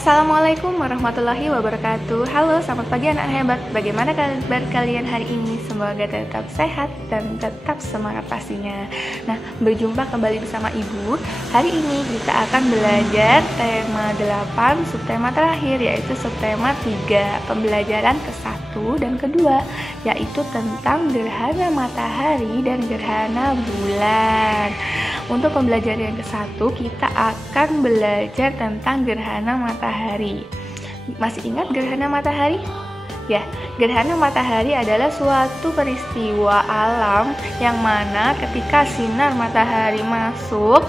Assalamualaikum warahmatullahi wabarakatuh. Halo, selamat pagi anak hebat. Bagaimana kabar kalian hari ini? Semoga tetap sehat dan tetap semangat pastinya. Nah, berjumpa kembali bersama Ibu. Hari ini kita akan belajar tema 8, subtema terakhir, yaitu subtema 3, pembelajaran ke-1 dan kedua, yaitu tentang gerhana matahari dan gerhana bulan. Untuk pembelajaran yang ke-1, kita akan belajar tentang gerhana matahari. Masih ingat gerhana matahari? Ya, gerhana matahari adalah suatu peristiwa alam yang mana ketika sinar matahari masuk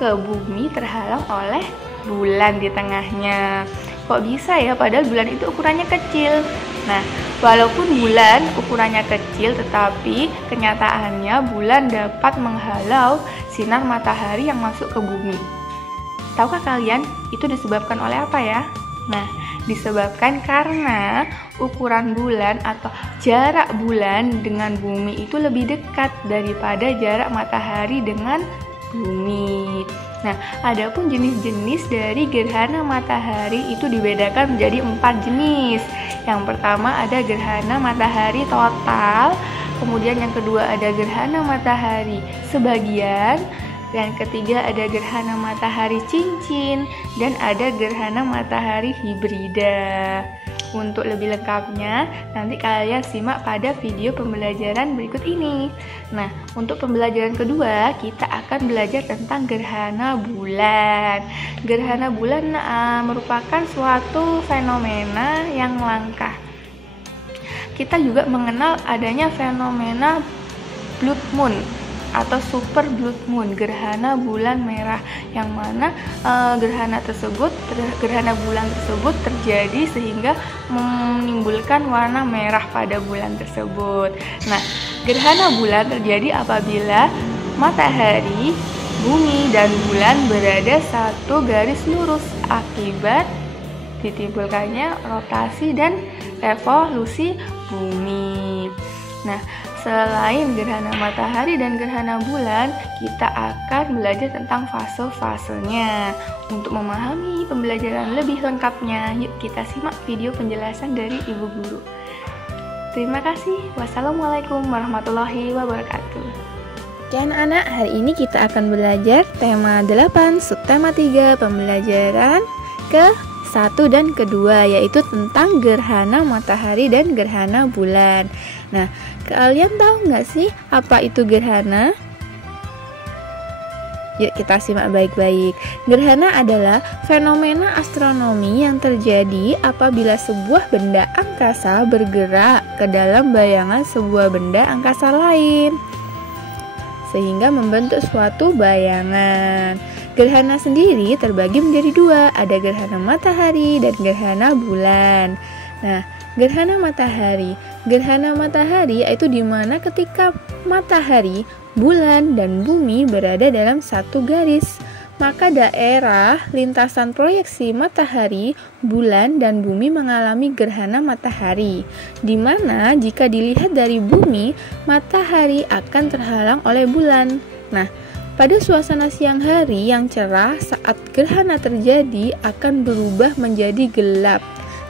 ke bumi terhalang oleh bulan di tengahnya. Kok bisa ya? Padahal bulan itu ukurannya kecil. Nah, walaupun bulan ukurannya kecil, tetapi kenyataannya bulan dapat menghalau sinar matahari yang masuk ke bumi. Tahukah kalian itu disebabkan oleh apa ya? Nah, disebabkan karena ukuran bulan atau jarak bulan dengan bumi itu lebih dekat daripada jarak matahari dengan bumi. Nah, adapun jenis-jenis dari gerhana matahari itu dibedakan menjadi 4 jenis. Yang pertama ada gerhana matahari total, kemudian yang kedua ada gerhana matahari sebagian, dan ketiga ada gerhana matahari cincin, dan ada gerhana matahari hibrida. Untuk lebih lengkapnya, nanti kalian simak pada video pembelajaran berikut ini. Nah, untuk pembelajaran kedua, kita akan belajar tentang gerhana bulan. Gerhana bulan merupakan suatu fenomena yang langka. Kita juga mengenal adanya fenomena blood moon atau super blood moon, gerhana bulan merah, yang mana gerhana bulan tersebut terjadi sehingga menimbulkan warna merah pada bulan tersebut. Nah, gerhana bulan terjadi apabila matahari, bumi, dan bulan berada satu garis lurus akibat ditimbulkannya rotasi dan revolusi bumi. Nah, selain gerhana matahari dan gerhana bulan, kita akan belajar tentang fase-fasenya. Untuk memahami pembelajaran lebih lengkapnya, yuk kita simak video penjelasan dari Ibu Guru. Terima kasih. Wassalamualaikum warahmatullahi wabarakatuh. Oke anak-anak, hari ini kita akan belajar tema 8, subtema 3, pembelajaran ke-1 dan kedua, yaitu tentang gerhana matahari dan gerhana bulan. Nah, kalian tahu nggak sih apa itu gerhana? Yuk kita simak baik-baik. Gerhana adalah fenomena astronomi yang terjadi apabila sebuah benda angkasa bergerak ke dalam bayangan sebuah benda angkasa lain, sehingga membentuk suatu bayangan. Gerhana sendiri terbagi menjadi 2, ada gerhana matahari dan gerhana bulan. Nah, gerhana matahari yaitu di mana ketika matahari, bulan, dan bumi berada dalam satu garis, maka daerah lintasan proyeksi matahari, bulan, dan bumi mengalami gerhana matahari, di mana jika dilihat dari bumi, matahari akan terhalang oleh bulan. Nah, pada suasana siang hari yang cerah saat gerhana terjadi akan berubah menjadi gelap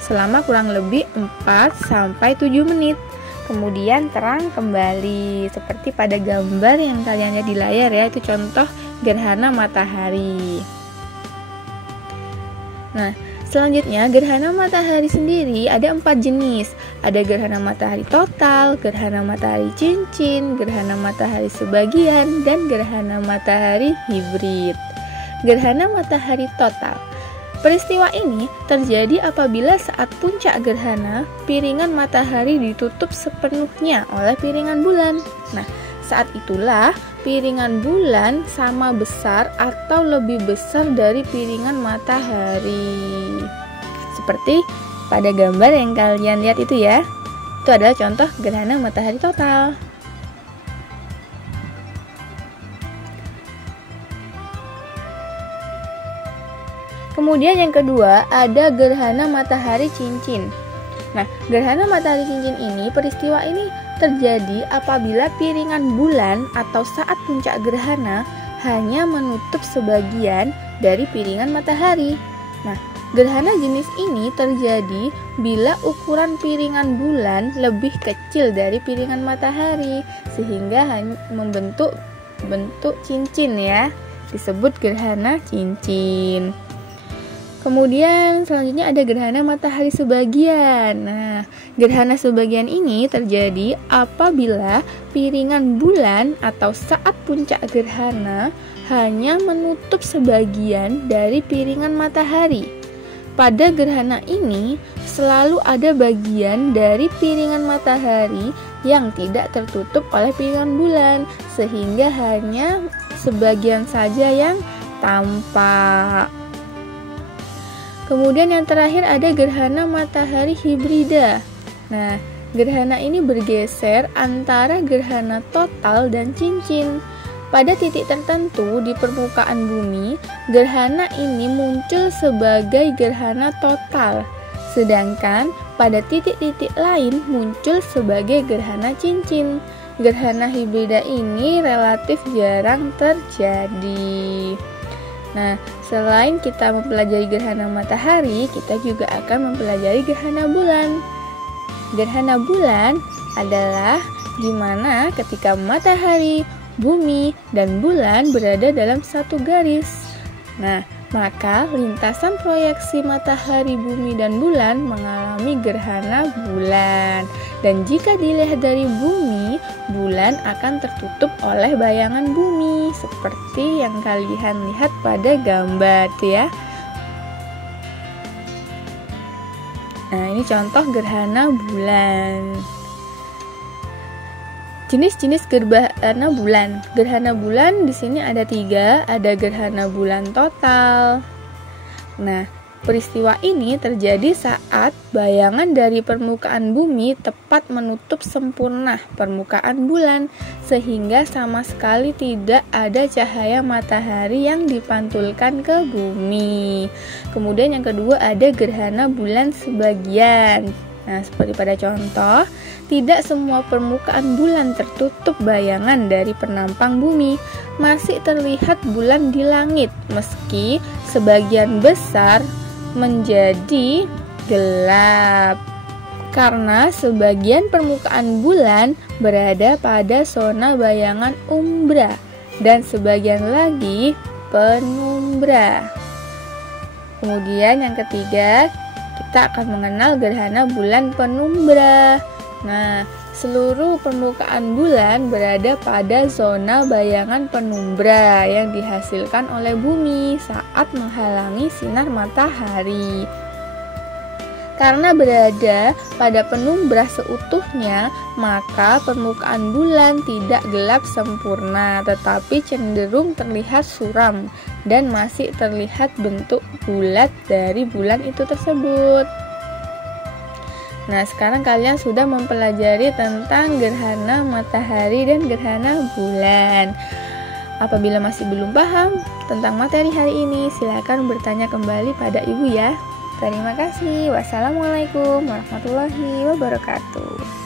selama kurang lebih 4-7 menit. Kemudian terang kembali seperti pada gambar yang kalian lihat di layar ya, itu contoh gerhana matahari. Nah, selanjutnya gerhana matahari sendiri ada 4 jenis. Ada gerhana matahari total, gerhana matahari cincin, gerhana matahari sebagian, dan gerhana matahari hibrid. Gerhana matahari total. Peristiwa ini terjadi apabila saat puncak gerhana, piringan matahari ditutup sepenuhnya oleh piringan bulan. Nah, saat itulah piringan bulan sama besar atau lebih besar dari piringan matahari. Seperti pada gambar yang kalian lihat itu ya. Itu adalah contoh gerhana matahari total. Kemudian yang kedua ada gerhana matahari cincin. Nah, gerhana matahari cincin ini, peristiwa ini terjadi apabila piringan bulan atau saat puncak gerhana hanya menutup sebagian dari piringan matahari. Nah, Gerhana jenis ini terjadi bila ukuran piringan bulan lebih kecil dari piringan matahari sehingga hanya membentuk bentuk cincin ya, disebut gerhana cincin. Kemudian selanjutnya ada gerhana matahari sebagian. Nah, gerhana sebagian ini terjadi apabila piringan bulan atau saat puncak gerhana hanya menutup sebagian dari piringan matahari. Pada gerhana ini selalu ada bagian dari piringan matahari yang tidak tertutup oleh piringan bulan, sehingga hanya sebagian saja yang tampak. Kemudian yang terakhir ada gerhana matahari hibrida. Nah, gerhana ini bergeser antara gerhana total dan cincin. Pada titik tertentu di permukaan bumi, gerhana ini muncul sebagai gerhana total. Sedangkan pada titik-titik lain muncul sebagai gerhana cincin. Gerhana hibrida ini relatif jarang terjadi. Nah, selain kita mempelajari gerhana matahari, kita juga akan mempelajari gerhana bulan. Gerhana bulan adalah di mana ketika matahari, bumi, dan bulan berada dalam satu garis. Nah, maka lintasan proyeksi matahari, bumi, dan bulan mengalami gerhana bulan. Dan jika dilihat dari bumi, bulan akan tertutup oleh bayangan bumi seperti yang kalian lihat pada gambar ya. Nah, ini contoh gerhana bulan. Jenis-jenis gerhana bulan. Gerhana bulan di sini ada 3, ada gerhana bulan total. Nah, peristiwa ini terjadi saat bayangan dari permukaan bumi tepat menutup sempurna permukaan bulan, sehingga sama sekali tidak ada cahaya matahari yang dipantulkan ke bumi. Kemudian yang kedua ada gerhana bulan sebagian. Nah, seperti pada contoh, tidak semua permukaan bulan tertutup bayangan dari penampang bumi. Masih terlihat bulan di langit, meski sebagian besar menjadi gelap. Karena sebagian permukaan bulan berada pada zona bayangan umbra dan sebagian lagi penumbra. Kemudian yang ketiga, kita akan mengenal gerhana bulan penumbra. Nah, seluruh permukaan bulan berada pada zona bayangan penumbra yang dihasilkan oleh bumi saat menghalangi sinar matahari. Karena berada pada penumbra seutuhnya, maka permukaan bulan tidak gelap sempurna, tetapi cenderung terlihat suram dan masih terlihat bentuk bulat dari bulan itu tersebut. Nah, sekarang kalian sudah mempelajari tentang gerhana matahari dan gerhana bulan. Apabila masih belum paham tentang materi hari ini, silakan bertanya kembali pada ibu ya. Terima kasih. Wassalamualaikum warahmatullahi wabarakatuh.